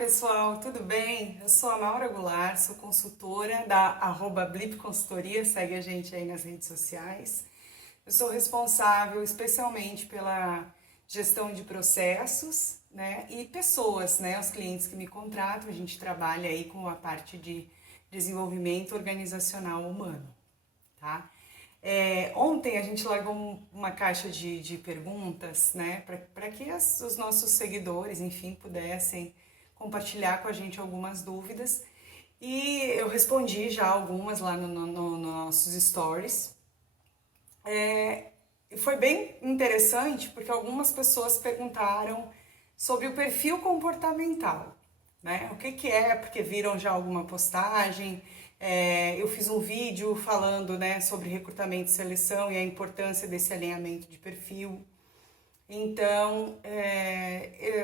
pessoal, tudo bem? Eu sou a Maura Goulart, sou consultora da @Blip Consultoria, segue a gente aí nas redes sociais. Eu sou responsável especialmente pela gestão de processos, né, e pessoas, né, os clientes que me contratam, a gente trabalha aí com a parte de desenvolvimento organizacional humano, tá? Ontem a gente largou uma caixa de perguntas, né, para que os nossos seguidores, enfim, pudessem compartilhar com a gente algumas dúvidas. E eu respondi já algumas lá no nossos stories. E foi bem interessante porque algumas pessoas perguntaram sobre o perfil comportamental, né? O que é, porque viram já alguma postagem. Eu fiz um vídeo falando, né, sobre recrutamento e seleção e a importância desse alinhamento de perfil. Então,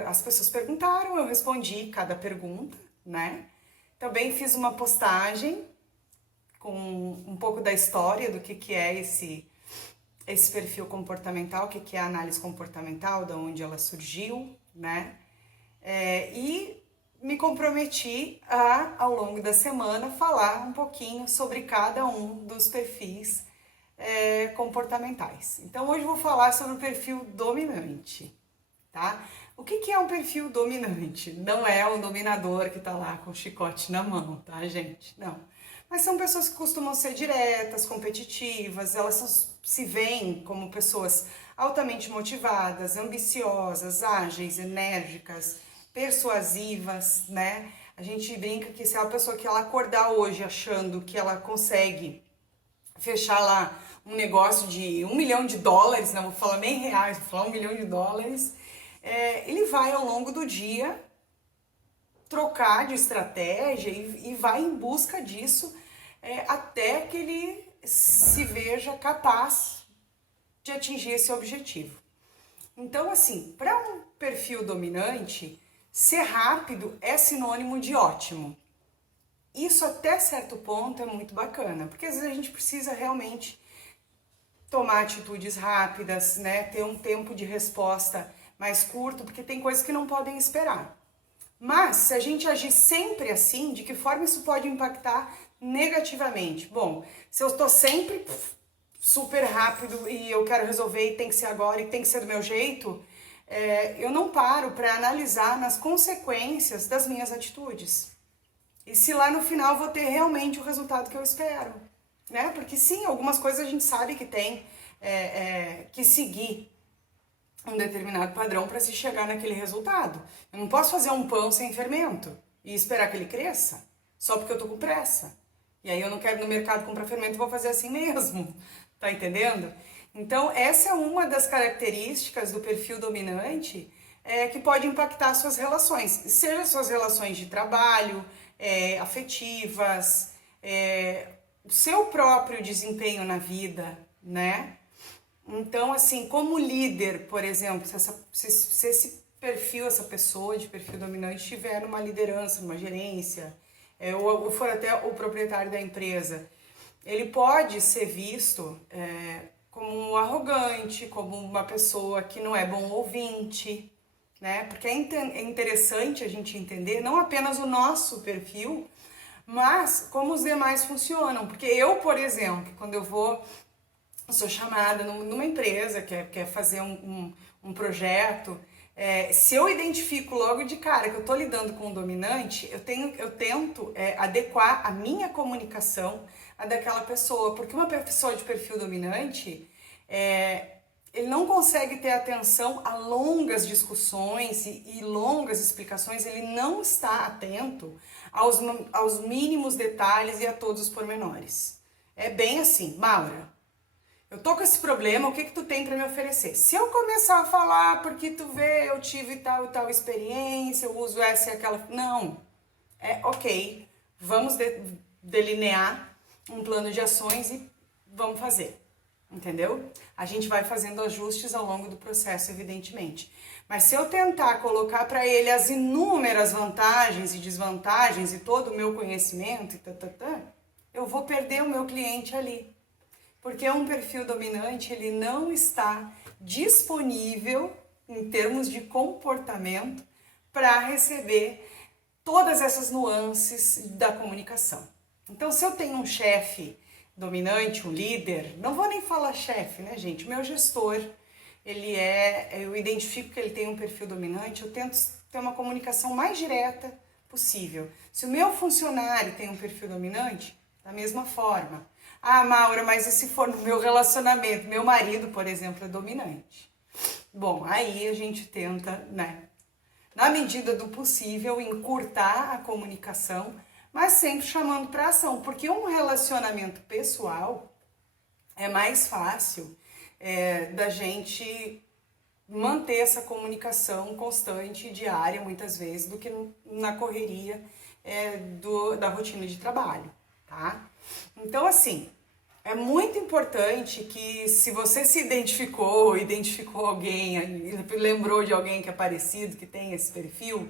as pessoas perguntaram, eu respondi cada pergunta, né? Também fiz uma postagem com um pouco da história do que é esse perfil comportamental, o que é a análise comportamental, de onde ela surgiu, né? E me comprometi a, ao longo da semana, falar um pouquinho sobre cada um dos perfis comportamentais. Então, hoje eu vou falar sobre o perfil dominante, tá? O que é um perfil dominante? Não é o dominador que tá lá com o chicote na mão, tá, gente? Não. Mas são pessoas que costumam ser diretas, competitivas, elas se veem como pessoas altamente motivadas, ambiciosas, ágeis, enérgicas, persuasivas, né? A gente brinca que se é uma pessoa que ela acordar hoje achando que ela consegue fechar lá um negócio de $1 milhão, não vou falar nem reais, vou falar $1 milhão, ele vai ao longo do dia trocar de estratégia e vai em busca disso até que ele se veja capaz de atingir esse objetivo. Então, assim, para um perfil dominante, ser rápido é sinônimo de ótimo. Isso até certo ponto é muito bacana, porque às vezes a gente precisa realmente tomar atitudes rápidas, né? Ter um tempo de resposta mais curto, porque tem coisas que não podem esperar. Mas se a gente agir sempre assim, de que forma isso pode impactar negativamente? Bom, se eu estou sempre super rápido e eu quero resolver e tem que ser agora e tem que ser do meu jeito, eu não paro para analisar nas consequências das minhas atitudes. E se lá no final eu vou ter realmente o resultado que eu espero, né? Porque sim, algumas coisas a gente sabe que tem que seguir um determinado padrão para se chegar naquele resultado. Eu não posso fazer um pão sem fermento e esperar que ele cresça, só porque eu tô com pressa. E aí eu não quero ir no mercado comprar fermento, vou fazer assim mesmo, tá entendendo? Então essa é uma das características do perfil dominante que pode impactar suas relações, seja suas relações de trabalho, afetivas, o seu próprio desempenho na vida, né? Então, assim, como líder, por exemplo, se esse perfil, essa pessoa de perfil dominante estiver numa liderança, numa gerência, ou for até o proprietário da empresa, ele pode ser visto como um arrogante, como uma pessoa que não é bom ouvinte, né? Porque é interessante a gente entender não apenas o nosso perfil, mas como os demais funcionam. Porque eu, por exemplo, quando eu sou chamada numa empresa que quer fazer um projeto, se eu identifico logo de cara que eu estou lidando com um dominante, eu tento adequar a minha comunicação a daquela pessoa, porque uma pessoa de perfil dominante, ele não consegue ter atenção a longas discussões e longas explicações, ele não está atento aos mínimos detalhes e a todos os pormenores. É bem assim, Maura, eu tô com esse problema, o que tu tem para me oferecer? Se eu começar a falar, porque tu vê, eu tive tal e tal experiência, eu uso essa e aquela... Não, ok, vamos delinear um plano de ações e vamos fazer, entendeu? A gente vai fazendo ajustes ao longo do processo, evidentemente. Mas se eu tentar colocar para ele as inúmeras vantagens e desvantagens e todo o meu conhecimento, eu vou perder o meu cliente ali. Porque um perfil dominante, ele não está disponível em termos de comportamento para receber todas essas nuances da comunicação. Então, se eu tenho um chefe dominante, um líder, não vou nem falar chefe, né, gente? O meu gestor, eu identifico que ele tem um perfil dominante, eu tento ter uma comunicação mais direta possível. Se o meu funcionário tem um perfil dominante, da mesma forma. Ah, Maura, mas e se for no meu relacionamento? Meu marido, por exemplo, é dominante. Bom, aí a gente tenta, né, na medida do possível, encurtar a comunicação, mas sempre chamando para ação, porque um relacionamento pessoal é mais fácil da gente manter essa comunicação constante e diária, muitas vezes, do que na correria da rotina de trabalho, tá? Então, assim, é muito importante que, se você se identificou alguém, lembrou de alguém que é parecido, que tem esse perfil,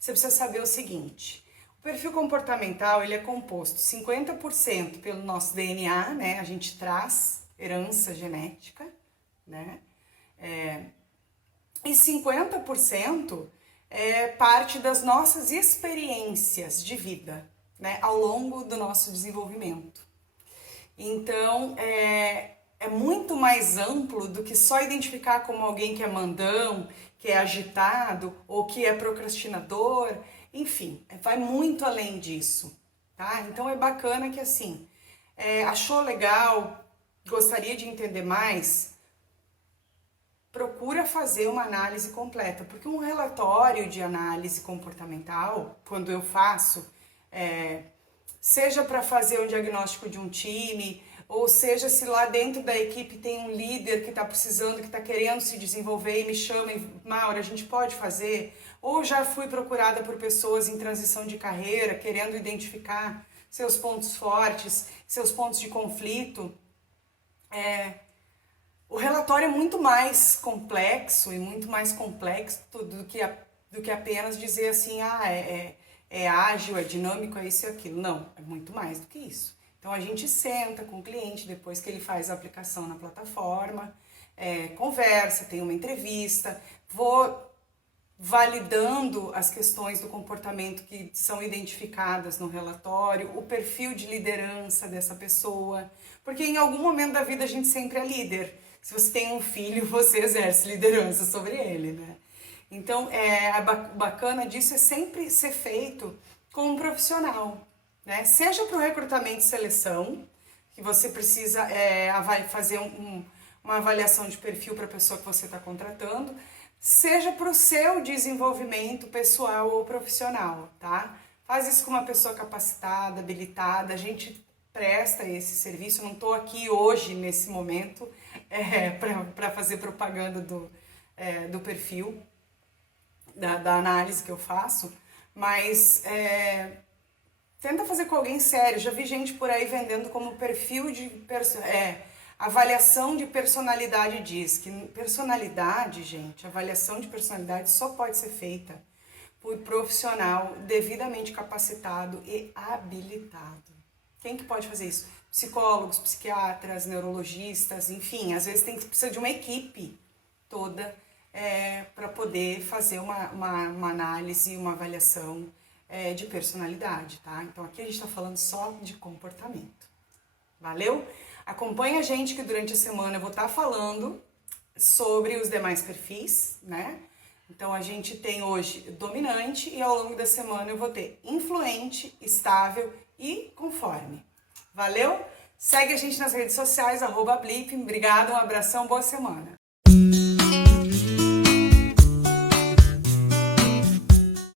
você precisa saber o seguinte: o perfil comportamental, ele é composto 50% pelo nosso DNA, né? A gente traz herança genética, né? E 50% é parte das nossas experiências de vida, né? Ao longo do nosso desenvolvimento. Então, é muito mais amplo do que só identificar como alguém que é mandão, que é agitado ou que é procrastinador. Enfim, vai muito além disso, tá? Então, é bacana que, assim, achou legal, gostaria de entender mais, procura fazer uma análise completa, porque um relatório de análise comportamental, quando eu faço, seja para fazer um diagnóstico de um time, ou seja, se lá dentro da equipe tem um líder que está precisando, que está querendo se desenvolver e me chama e, Maura, a gente pode fazer? Ou já fui procurada por pessoas em transição de carreira, querendo identificar seus pontos fortes, seus pontos de conflito. O relatório é muito mais complexo e muito mais complexo do que apenas dizer assim, é ágil, é dinâmico, é isso e aquilo. Não, é muito mais do que isso. Então, a gente senta com o cliente depois que ele faz a aplicação na plataforma, conversa, tem uma entrevista, vou validando as questões do comportamento que são identificadas no relatório, o perfil de liderança dessa pessoa, porque em algum momento da vida a gente sempre é líder. Se você tem um filho, você exerce liderança sobre ele, né? Então, a bacana disso é sempre ser feito com um profissional, né? Seja para o recrutamento e seleção, que você precisa fazer uma avaliação de perfil para a pessoa que você está contratando, seja para o seu desenvolvimento pessoal ou profissional, tá? Faz isso com uma pessoa capacitada, habilitada, a gente presta esse serviço. Eu não estou aqui hoje, nesse momento, para fazer propaganda do perfil, da análise que eu faço, mas tenta fazer com alguém sério. Já vi gente por aí vendendo como perfil de avaliação de personalidade. Diz que personalidade, gente, avaliação de personalidade só pode ser feita por profissional devidamente capacitado e habilitado. Quem que pode fazer isso? Psicólogos, psiquiatras, neurologistas, enfim, às vezes precisa de uma equipe toda para poder fazer uma análise, uma avaliação de personalidade, tá? Então aqui a gente está falando só de comportamento. Valeu? Acompanha a gente que durante a semana eu vou estar falando sobre os demais perfis, né? Então a gente tem hoje dominante e ao longo da semana eu vou ter influente, estável e conforme. Valeu? Segue a gente nas redes sociais, @blip. Obrigada, um abração, boa semana.